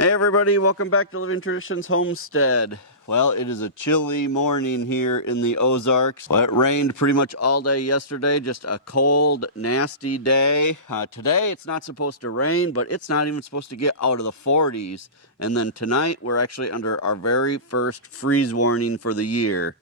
Hey everybody, welcome back to Living Traditions Homestead. Well, it is a chilly morning here in the Ozarks. Well, it rained pretty much all day yesterday, just a cold, nasty day. Today it's not supposed to rain, but it's not even supposed to get out of the 40s. And then tonight we're actually under our very first freeze warning for the year.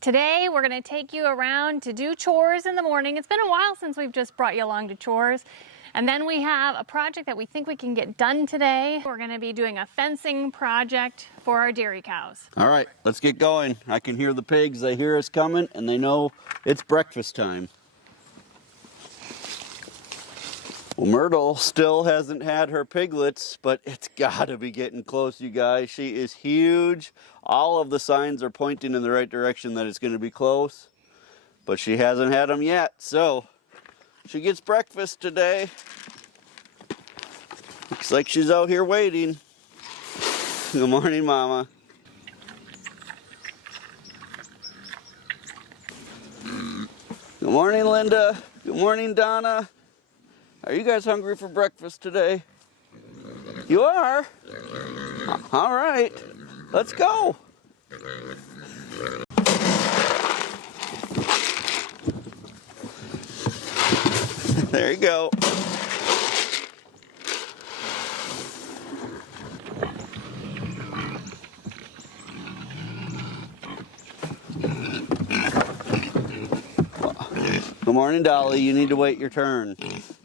Today we're going to take you around to do chores in the morning. It's been a while since we've just brought you along to chores. And then we have a project that we think we can get done today. We're going to be doing a fencing project for our dairy cows. All right, let's get going. I can hear the pigs. They hear us coming and they know it's breakfast time. Well, Myrtle still hasn't had her piglets, but it's got to be getting close, you guys. She is huge. All of the signs are pointing in the right direction that it's going to be close, but she hasn't had them yet, so she gets breakfast today. Looks like she's out here waiting. Good morning, Mama. Good morning, Linda. Good morning, Donna. Are you guys hungry for breakfast today? You are? All right, let's go. There you go. Good morning, Dolly. You need to wait your turn.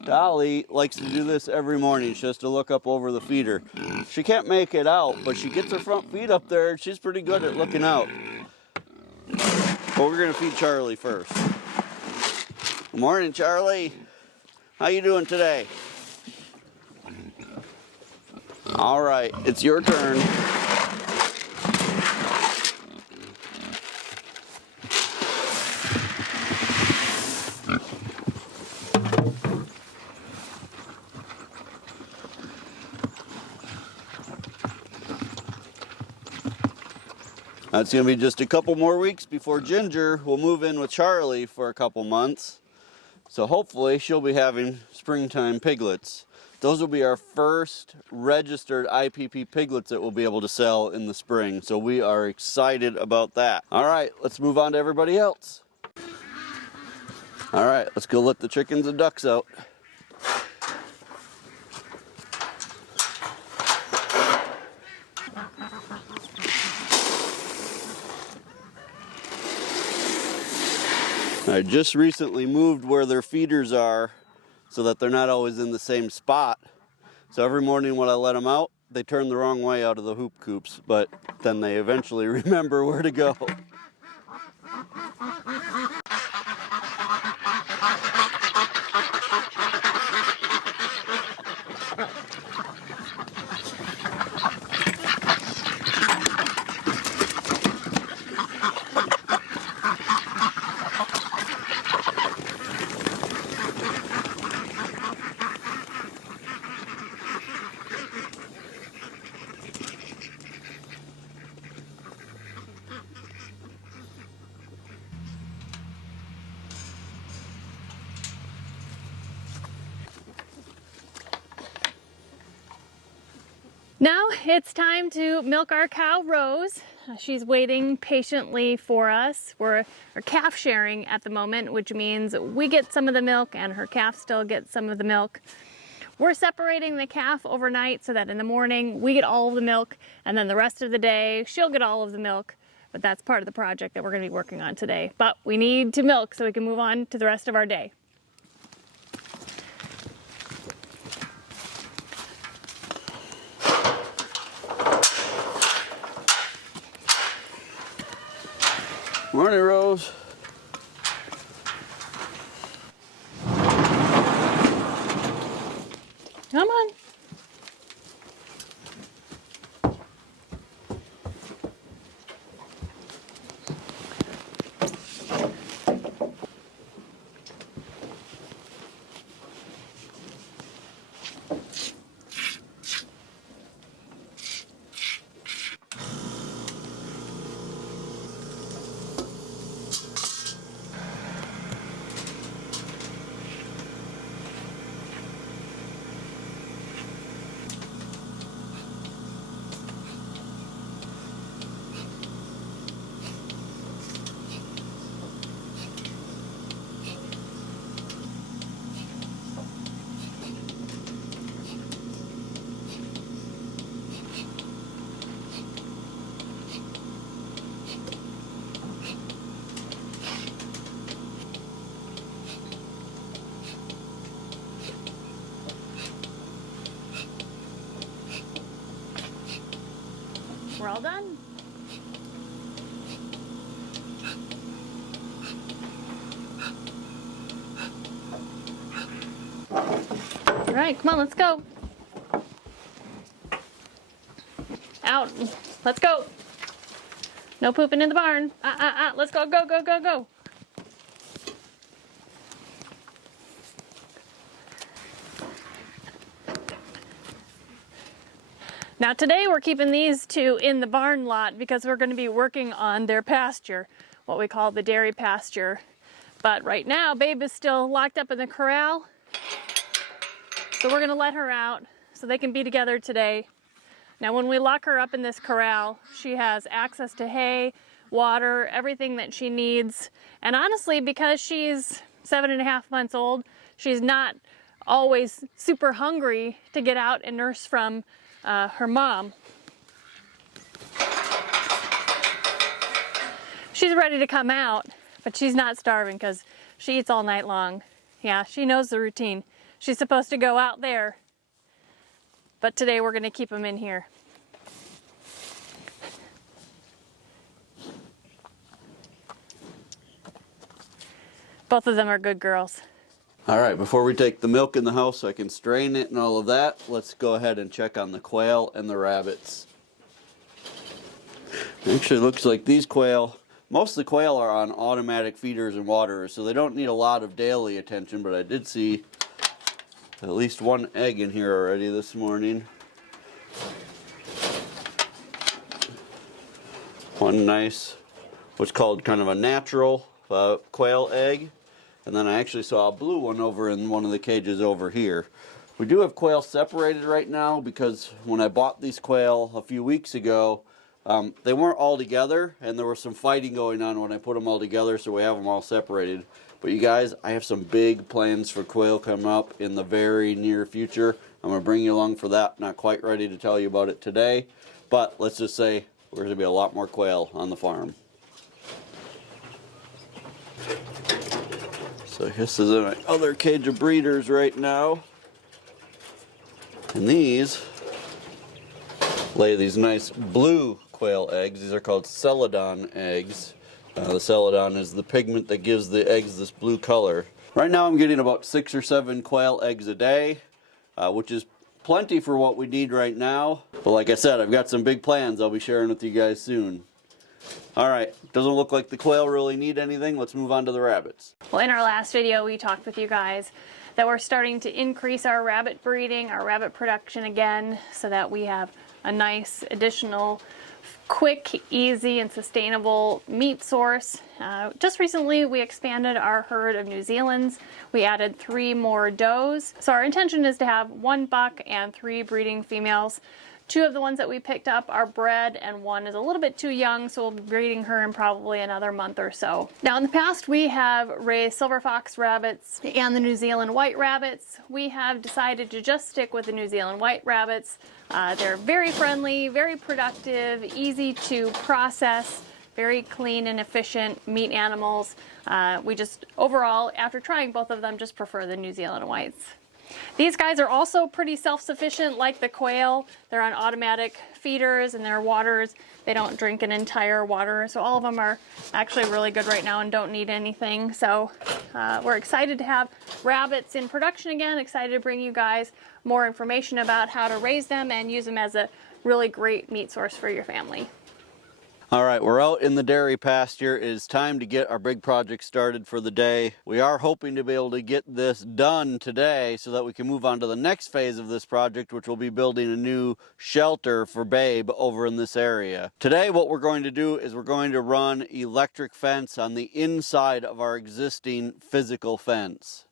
Dolly likes to do this every morning. She has to look up over the feeder. She can't make it out, but she gets her front feet up there and she's pretty good at looking out. But we're gonna feed Charlie first. Good morning, Charlie. How you doing today? All right, it's your turn. It's going to be just a couple more weeks before Ginger will move in with Charlie for a couple months. So hopefully she'll be having springtime piglets. Those will be our first registered IPP piglets that we'll be able to sell in the spring. So we are excited about that. All right, let's move on to everybody else. All right, let's go let the chickens and ducks out. I just recently moved where their feeders are so that they're not always in the same spot. So every morning when I let them out, they turn the wrong way out of the hoop coops, but then they eventually remember where to go. Now it's time to milk our cow Rose. She's waiting patiently for us. We're calf sharing at the moment, which means we get some of the milk and her calf still gets some of the milk. We're separating the calf overnight so that in the morning we get all of the milk, and then the rest of the day she'll get all of the milk. But that's part of the project that we're going to be working on today. But we need to milk so we can move on to the rest of our day. Morning, Rose. Come on. We're all done. All right, come on, let's go. Out. Let's go. No pooping in the barn. Let's go, go, go, go, go. Now today we're keeping these two in the barn lot because we're going to be working on their pasture, what we call the dairy pasture. But right now, Babe is still locked up in the corral. So we're going to let her out so they can be together today. Now when we lock her up in this corral, she has access to hay, water, everything that she needs. And honestly, because she's 7.5 months old, she's not always super hungry to get out and nurse from her mom. She's ready to come out, but she's not starving because she eats all night long. Yeah, she knows the routine. She's supposed to go out there, but today we're going to keep them in here. Both of them are good girls. All right, before we take the milk in the house so I can strain it and all of that, let's go ahead and check on the quail and the rabbits. Actually, looks like these quail, most of the quail are on automatic feeders and waterers, so they don't need a lot of daily attention, but I did see at least one egg in here already this morning. One nice, what's called kind of a natural quail egg. And then I actually saw a blue one over in one of the cages over here. We do have quail separated right now because when I bought these quail a few weeks ago, they weren't all together and there was some fighting going on when I put them all together, so we have them all separated. But you guys, I have some big plans for quail coming up in the very near future. I'm going to bring you along for that. Not quite ready to tell you about it today, but let's just say there's going to be a lot more quail on the farm. So this is my other cage of breeders right now. And these lay these nice blue quail eggs. These are called celadon eggs. The celadon is the pigment that gives the eggs this blue color. Right now I'm getting about 6 or 7 quail eggs a day, which is plenty for what we need right now. But like I said, I've got some big plans I'll be sharing with you guys soon. All right, doesn't look like the quail really need anything. Let's move on to the rabbits. Well, in our last video, we talked with you guys that we're starting to increase our rabbit breeding, our rabbit production again, so that we have a nice additional quick, easy, and sustainable meat source. Just recently, we expanded our herd of New Zealands. We added 3 more does. So our intention is to have 1 buck and 3 breeding females. 2 of the ones that we picked up are bred and 1 is a little bit too young, so we'll be breeding her in probably another month or so. Now in the past we have raised silver fox rabbits and the New Zealand white rabbits. We have decided to just stick with the New Zealand white rabbits. They're very friendly, very productive, easy to process, very clean and efficient meat animals. We just overall, after trying both of them, just prefer the New Zealand whites. These guys are also pretty self-sufficient like the quail. They're on automatic feeders and their waters. They don't drink an entire water, so all of them are actually really good right now and don't need anything. So we're excited to have rabbits in production again, excited to bring you guys more information about how to raise them and use them as a really great meat source for your family. All right, we're out in the dairy pasture. It is time to get our big project started for the day. We are hoping to be able to get this done today so that we can move on to the next phase of this project, which will be building a new shelter for Babe over in this area. Today, what we're going to do is we're going to run electric fence on the inside of our existing physical fence.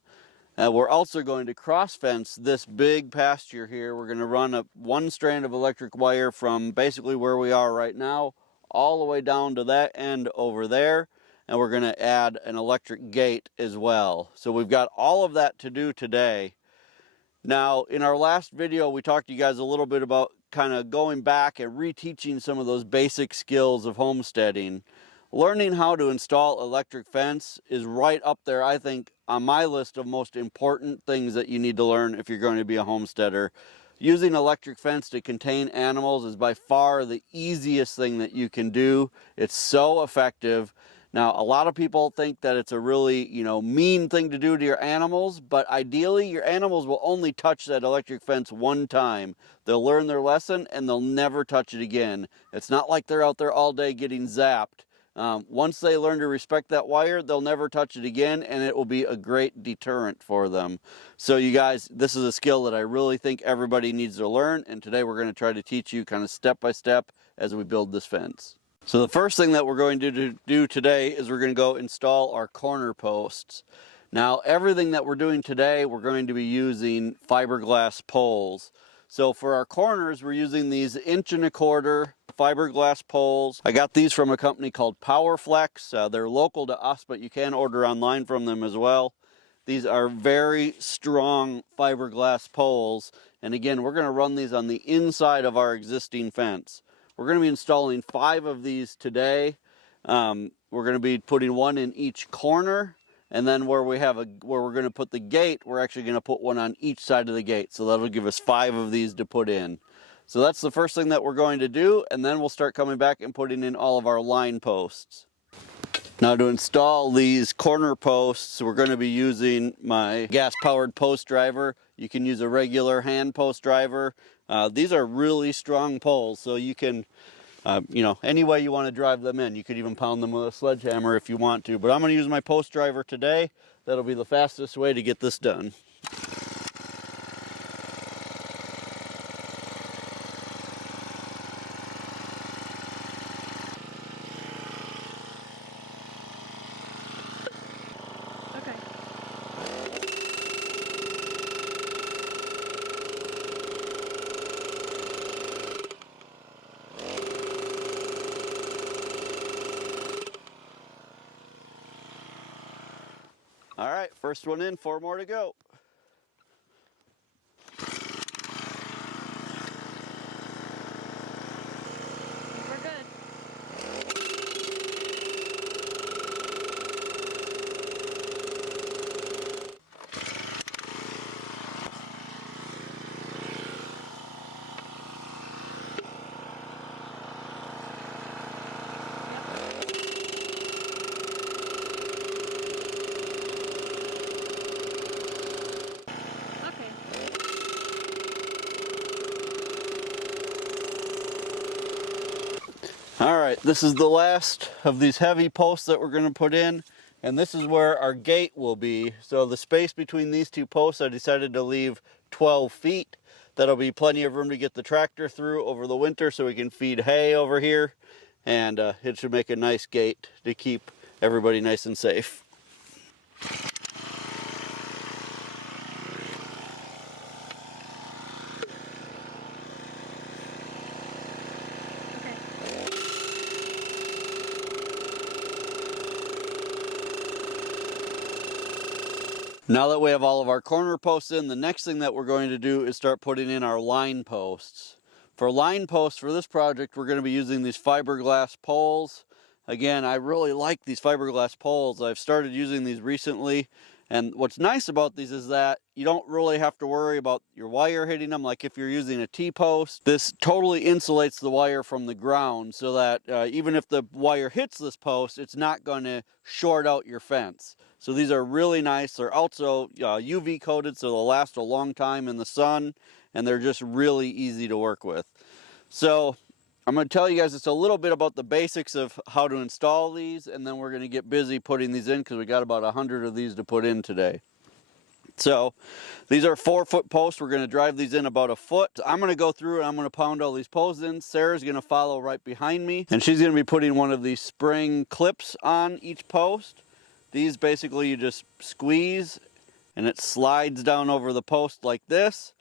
We're also going to cross fence this big pasture here. We're going to run one strand of electric wire from basically where we are right now all the way down to that end over there, and we're going to add an electric gate as well. So we've got all of that to do today. Now, in our last video, we talked to you guys a little bit about kind of going back and reteaching some of those basic skills of homesteading. Learning how to install electric fence is right up there, I think, on my list of most important things that you need to learn if you're going to be a homesteader. using electric fence to contain animals is by far the easiest thing that you can do. It's so effective. Now, a lot of people think that it's a really, mean thing to do to your animals, but ideally your animals will only touch that electric fence one time. They'll learn their lesson and they'll never touch it again. It's not like they're out there all day getting zapped. Once they learn to respect that wire, they'll never touch it again, and it will be a great deterrent for them. So you guys, this is a skill that I really think everybody needs to learn, and today we're going to try to teach you kind of step by step as we build this fence. So the first thing that we're going to do today is we're going to go install our corner posts. Now, everything that we're doing today, we're going to be using fiberglass poles. So for our corners, we're using these 1.25" fiberglass poles. I got these from a company called PowerFlex. They're local to us, but you can order online from them as well. These are very strong fiberglass poles. And again, we're going to run these on the inside of our existing fence. We're going to be installing 5 of these today. We're going to be putting one in each corner. And then where we're going to put the gate, we're actually going to put one on each side of the gate. So that'll give us 5 of these to put in. So that's the first thing that we're going to do, and then we'll start coming back and putting in all of our line posts. Now, to install these corner posts, we're going to be using my gas-powered post driver. You can use a regular hand post driver. These are really strong poles, so you can, any way you want to drive them in. You could even pound them with a sledgehammer if you want to. But I'm going to use my post driver today. That'll be the fastest way to get this done. All right, first one in, 4 more to go. We're good. All right, this is the last of these heavy posts that we're going to put in, and this is where our gate will be. So the space between these 2 posts, I decided to leave 12 feet. That'll be plenty of room to get the tractor through over the winter so we can feed hay over here, and it should make a nice gate to keep everybody nice and safe. Now that we have all of our corner posts in, the next thing that we're going to do is start putting in our line posts. For line posts for this project, we're going to be using these fiberglass poles. Again, I really like these fiberglass poles. I've started using these recently, and what's nice about these is that you don't really have to worry about your wire hitting them like if you're using a T-post. This totally insulates the wire from the ground so that even if the wire hits this post, it's not going to short out your fence. So these are really nice. They're also UV coated, so they'll last a long time in the sun, and they're just really easy to work with. So I'm going to tell you guys just a little bit about the basics of how to install these, and then we're going to get busy putting these in because we got about 100 of these to put in today. So these are 4-foot posts. We're going to drive these in about 1 foot. I'm going to go through and I'm going to pound all these posts in. Sarah's going to follow right behind me, and she's going to be putting one of these spring clips on each post. These basically you just squeeze and it slides down over the post like this.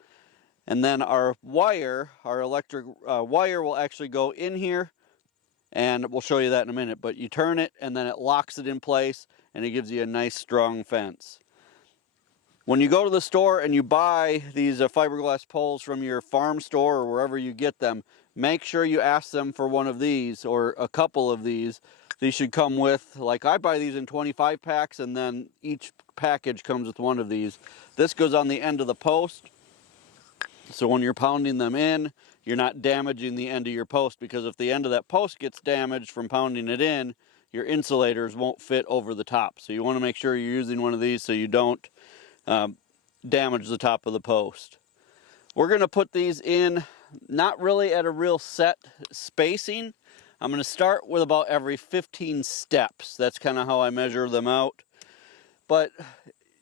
And then our wire, our electric wire will actually go in here, and we'll show you that in a minute. But you turn it and then it locks it in place and it gives you a nice strong fence. When you go to the store and you buy these fiberglass poles from your farm store or wherever you get them, make sure you ask them for one of these or a couple of these. These should come with, like I buy these in 25 packs, and then each package comes with one of these. This goes on the end of the post. So when you're pounding them in, you're not damaging the end of your post, because if the end of that post gets damaged from pounding it in, your insulators won't fit over the top. So you want to make sure you're using one of these so you don't damage the top of the post. We're going to put these in not really at a real set spacing. I'm going to start with about every 15 steps. That's kind of how I measure them out. But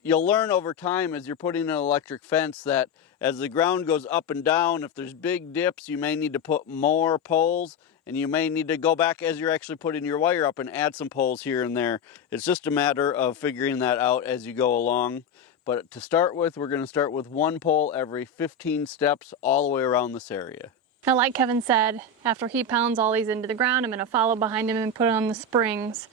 you'll learn over time as you're putting an electric fence that as the ground goes up and down, if there's big dips, you may need to put more poles, and you may need to go back as you're actually putting your wire up and add some poles here and there. It's just a matter of figuring that out as you go along. But to start with, we're going to start with one pole every 15 steps all the way around this area. Now, like Kevin said, after he pounds all these into the ground, I'm going to follow behind him and put on the springs.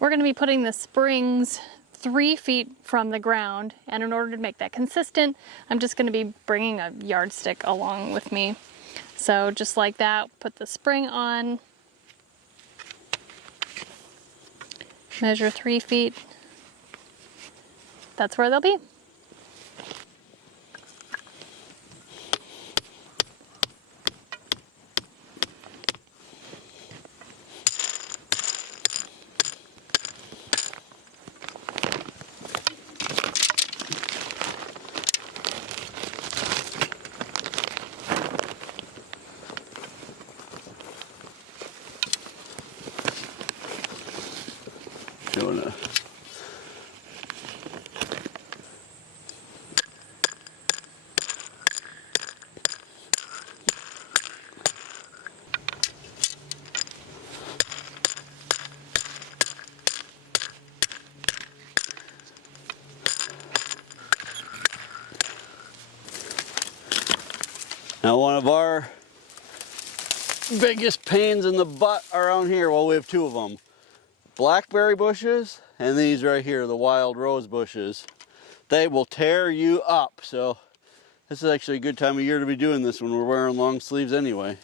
We're going to be putting the springs 3 feet from the ground, and in order to make that consistent, I'm just going to be bringing a yardstick along with me. So just like that, put the spring on, measure 3 feet. That's where they'll be. Now, one of our biggest pains in the butt around here, well, we have 2 of them. Blackberry bushes and these right here, the wild rose bushes. They will tear you up. So this is actually a good time of year to be doing this when we're wearing long sleeves anyway.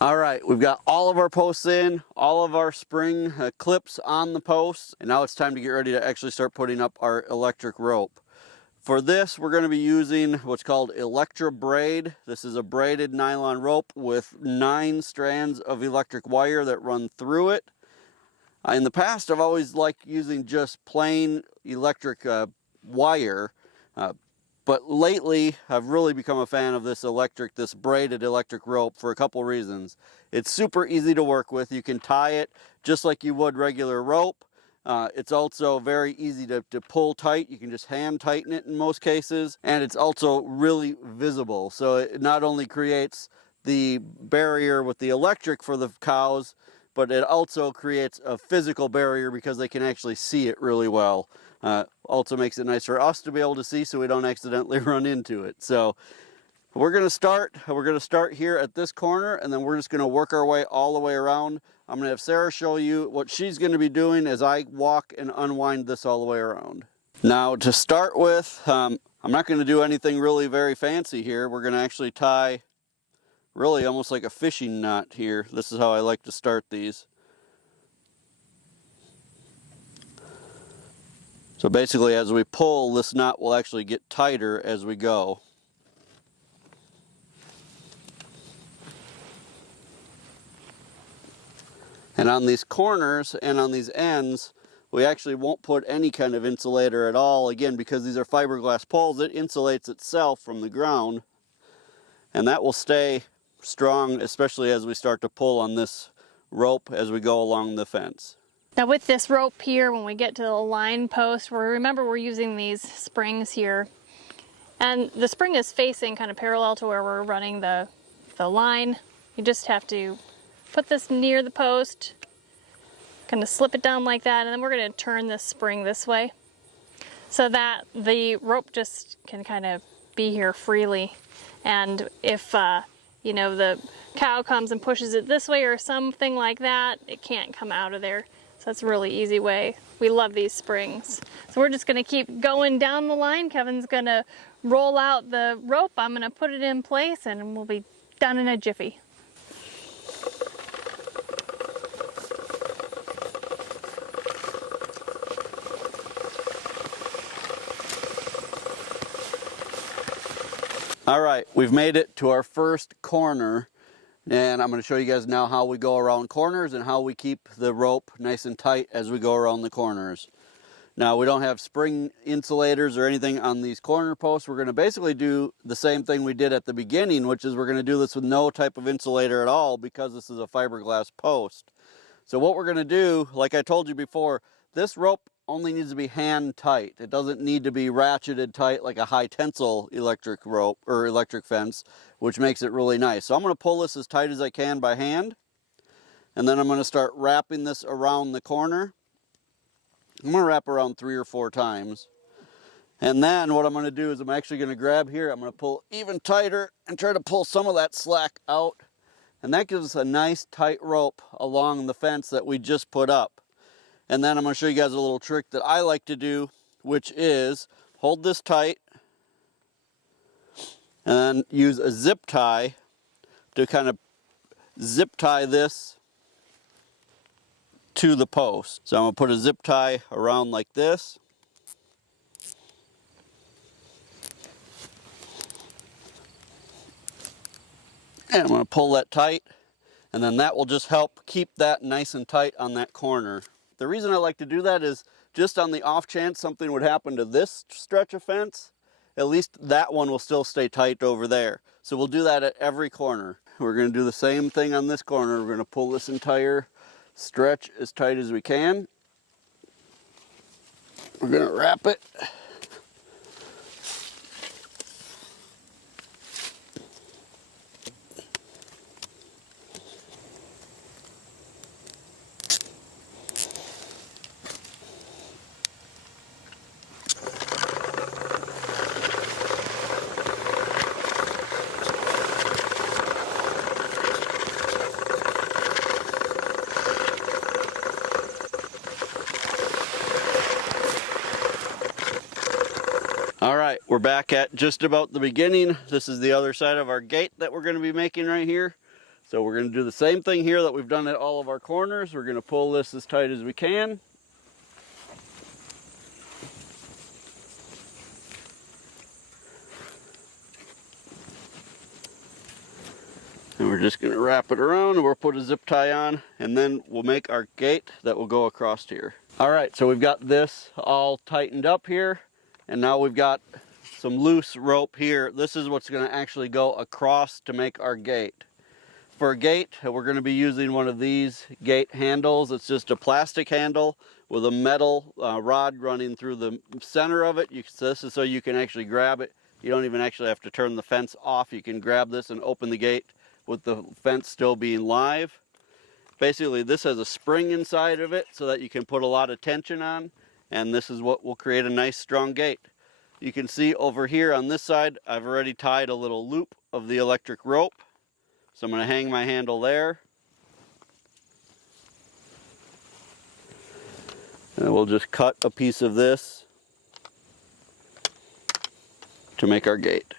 All right, we've got all of our posts in, all of our spring clips on the posts, and now it's time to get ready to actually start putting up our electric rope. For this, we're going to be using what's called Electra braid. This is a braided nylon rope with 9 strands of electric wire that run through it. In the past, I've always liked using just plain electric wire. But lately, I've really become a fan of this braided electric rope for a couple reasons. It's super easy to work with. You can tie it just like you would regular rope. It's also very easy to pull tight. You can just hand tighten it in most cases. And it's also really visible. So it not only creates the barrier with the electric for the cows, but it also creates a physical barrier because they can actually see it really well. Also makes it nice for us to be able to see so we don't accidentally run into it. So we're going to start here at this corner, and then we're just going to work our way all the way around. I'm going to have Sarah show you what she's going to be doing as I walk and unwind this all the way around. Now, to start with, I'm not going to do anything really very fancy here. We're going to actually tie really almost like a fishing knot here. This is how I like to start these. So basically, as we pull, this knot will actually get tighter as we go. And on these corners and on these ends, we actually won't put any kind of insulator at all. Again, because these are fiberglass poles, it insulates itself from the ground. And that will stay strong, especially as we start to pull on this rope as we go along the fence. Now with this rope here, when we get to the line post, remember we're using these springs here. And the spring is facing kind of parallel to where we're running the line. You just have to put this near the post, kind of slip it down like that, and then we're going to turn this spring this way so that the rope just can kind of be here freely. And if you know, the cow comes and pushes it this way or something like that, it can't come out of there. So that's a really easy way. We love these springs. So we're just going to keep going down the line. Kevin's going to roll out the rope, I'm going to put it in place and we'll be done in a jiffy. All right, we've made it to our first corner, and I'm going to show you guys now how we go around corners and how we keep the rope nice and tight as we go around the corners. Now, we don't have spring insulators or anything on these corner posts. We're going to basically do the same thing we did at the beginning, which is we're going to do this with no type of insulator at all because this is a fiberglass post. So what we're going to do, like I told you before, this rope only needs to be hand tight. It doesn't need to be ratcheted tight like a high tensile electric rope or electric fence, which makes it really nice. So I'm going to pull this as tight as I can by hand, and then I'm going to start wrapping this around the corner. I'm going to wrap around 3 or 4 times. And then what I'm going to do is I'm actually going to grab here, I'm going to pull even tighter and try to pull some of that slack out. And that gives us a nice tight rope along the fence that we just put up. And then I'm going to show you guys a little trick that I like to do, which is hold this tight and then use a zip tie to kind of zip tie this to the post. So I'm going to put a zip tie around like this. And I'm going to pull that tight, and then that will just help keep that nice and tight on that corner. The reason I like to do that is just on the off chance something would happen to this stretch of fence, at least that one will still stay tight over there. So we'll do that at every corner. We're going to do the same thing on this corner. We're going to pull this entire stretch as tight as we can. We're going to wrap it. All right, we're back at just about the beginning. This is the other side of our gate that we're going to be making right here. So we're going to do the same thing here that we've done at all of our corners. We're going to pull this as tight as we can. And we're just going to wrap it around, and we'll put a zip tie on, and then we'll make our gate that will go across here. All right, so we've got this all tightened up here. And now we've got some loose rope here. This is what's going to actually go across to make our gate. For a gate, we're going to be using one of these gate handles. It's just a plastic handle with a metal rod running through the center of it. This is so you can actually grab it. You don't even actually have to turn the fence off. You can grab this and open the gate with the fence still being live. Basically, this has a spring inside of it so that you can put a lot of tension on. And this is what will create a nice strong gate. You can see over here on this side, I've already tied a little loop of the electric rope. So I'm going to hang my handle there. And we'll just cut a piece of this to make our gate.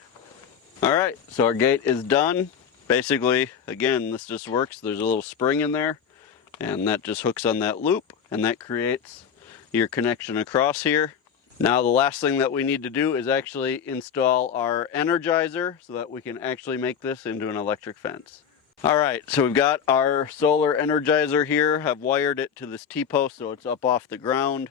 All right, so our gate is done. Basically, again, this just works. There's a little spring in there, and that just hooks on that loop, and that creates your connection across here. Now the last thing that we need to do is actually install our Energizer so that we can actually make this into an electric fence. All right, so we've got our solar Energizer here. I've wired it to this T-post so it's up off the ground.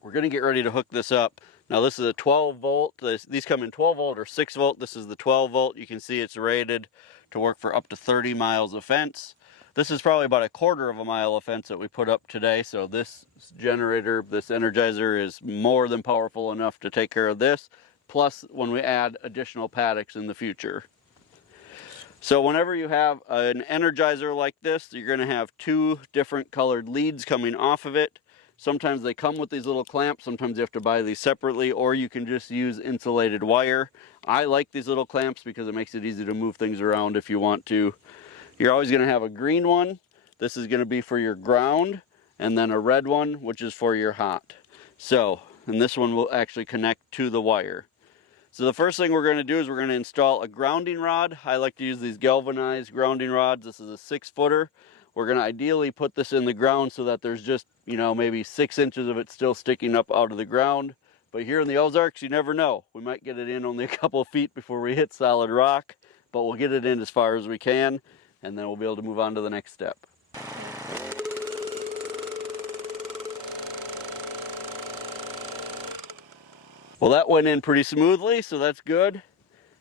We're going to get ready to hook this up. Now this is a 12 volt. These come in 12 volt or 6 volt. This is the 12 volt. You can see it's rated to work for up to 30 miles of fence. This is probably about 1/4 of a mile of fence that we put up today. So this generator, this Energizer, is more than powerful enough to take care of this. Plus when we add additional paddocks in the future. So whenever you have an Energizer like this, you're going to have 2 different colored leads coming off of it. Sometimes they come with these little clamps. Sometimes you have to buy these separately, or you can just use insulated wire. I like these little clamps because it makes it easy to move things around if you want to. You're always going to have a green one. This is going to be for your ground, and then a red one, which is for your hot. So, and this one will actually connect to the wire. So the first thing we're going to do is we're going to install a grounding rod. I like to use these galvanized grounding rods. This is a 6-footer. We're going to ideally put this in the ground so that there's just, you know, maybe 6 inches of it still sticking up out of the ground. But here in the Ozarks, you never know. We might get it in only a couple of feet before we hit solid rock, but we'll get it in as far as we can, and then we'll be able to move on to the next step. Well, that went in pretty smoothly, so that's good.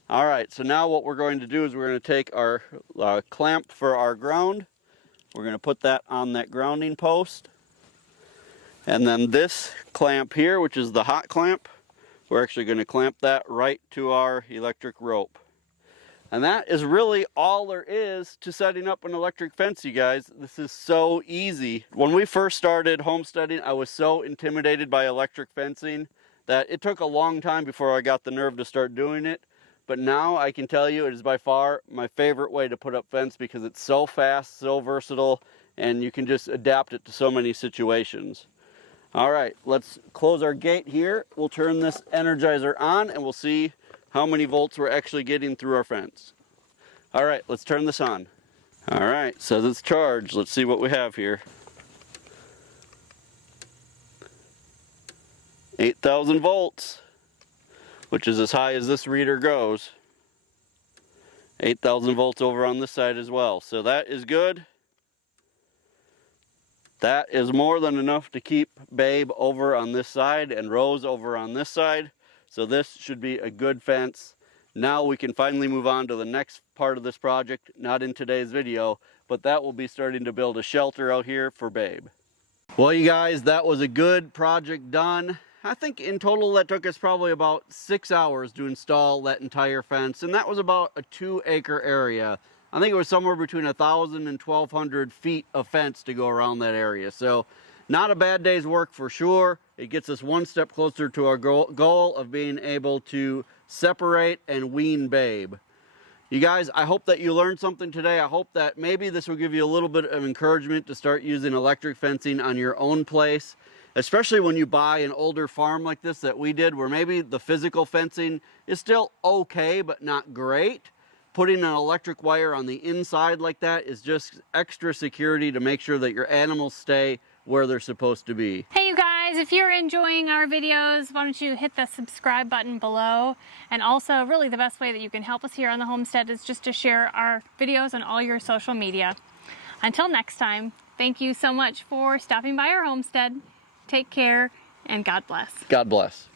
All right, so now what we're going to do is we're going to take our clamp for our ground. We're going to put that on that grounding post. And then this clamp here, which is the hot clamp, we're actually going to clamp that right to our electric rope. And that is really all there is to setting up an electric fence, you guys. This is so easy. When we first started homesteading, I was so intimidated by electric fencing that it took a long time before I got the nerve to start doing it. But now I can tell you it is by far my favorite way to put up fence because it's so fast, so versatile, and you can just adapt it to so many situations. All right, let's close our gate here. We'll turn this Energizer on and we'll see how many volts we're actually getting through our fence. All right, let's turn this on. All right, says it's charged. Let's see what we have here. 8,000 volts, which is as high as this reader goes. 8,000 volts over on this side as well. So that is good. That is more than enough to keep Babe over on this side and Rose over on this side. So this should be a good fence. Now we can finally move on to the next part of this project, not in today's video, but that will be starting to build a shelter out here for Babe. Well, you guys, that was a good project done. I think in total that took us probably about 6 hours to install that entire fence, and that was about a 2-acre area. I think it was somewhere between 1,000 and 1,200 feet of fence to go around that area. So not a bad day's work for sure. It gets us one step closer to our goal of being able to separate and wean Babe. You guys, I hope that you learned something today. I hope that maybe this will give you a little bit of encouragement to start using electric fencing on your own place, especially when you buy an older farm like this that we did, where maybe the physical fencing is still okay, but not great. Putting an electric wire on the inside like that is just extra security to make sure that your animals stay where they're supposed to be. Hey you guys, if you're enjoying our videos, why don't you hit the subscribe button below? And also, really the best way that you can help us here on the homestead is just to share our videos on all your social media. Until next time, thank you so much for stopping by our homestead. Take care, and God bless. God bless.